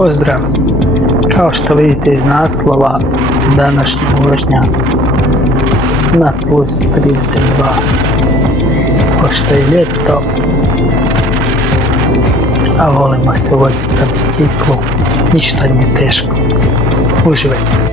Pozdrav! Kao što vidite iz naslova, današnja vožnja na plus 32. Pošto je ljeto, a volimo se voziti na biciklu, ništa nije teško. Uživajte!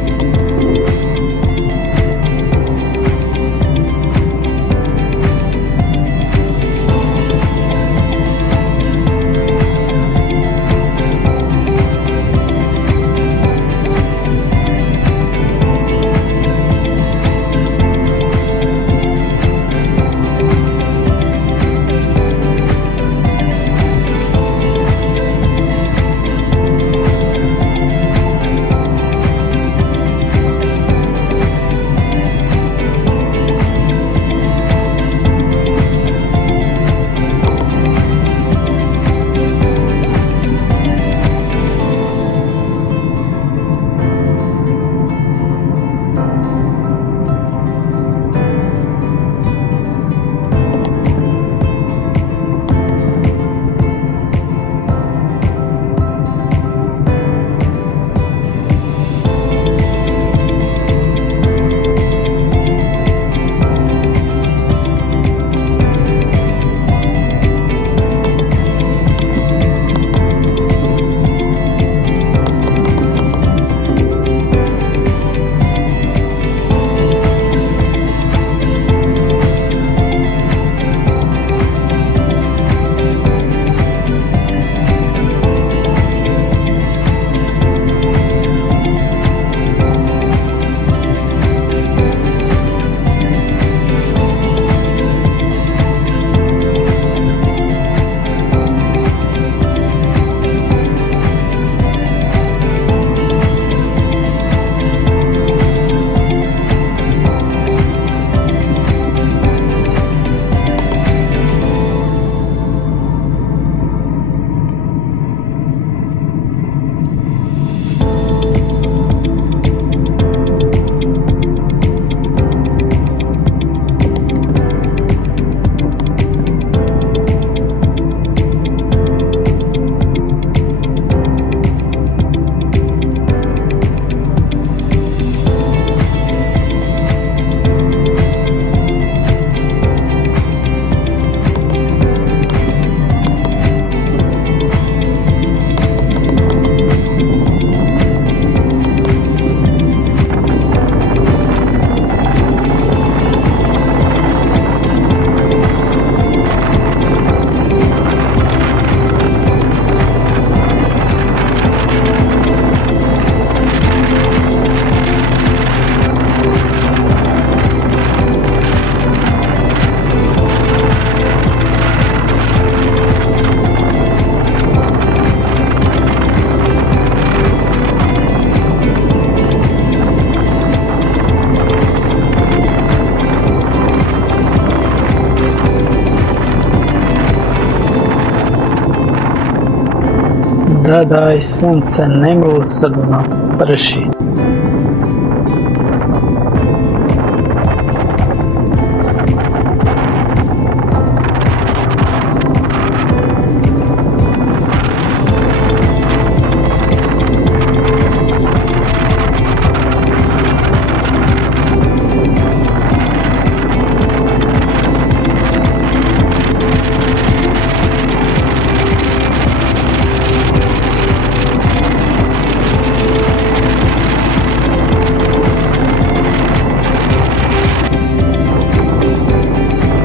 Da, i sunce nemilosrdno prši.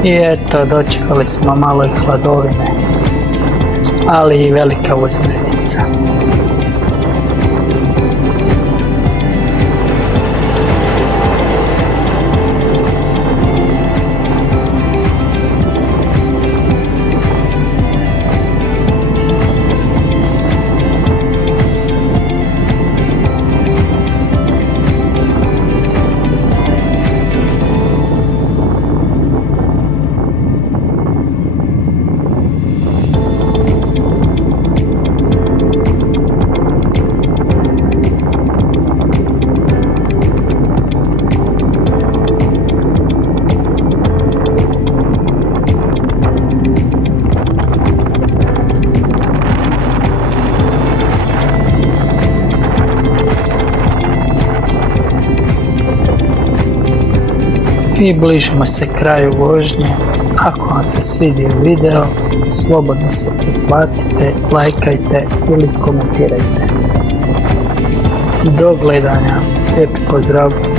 I eto, dočekali smo malo i hladovine, ali i velika uzmrenica. I bližimo se kraju vožnje. Ako vam se svidio video, slobodno se pretplatite, lajkajte ili komentirajte. Do gledanja, lijep pozdrav!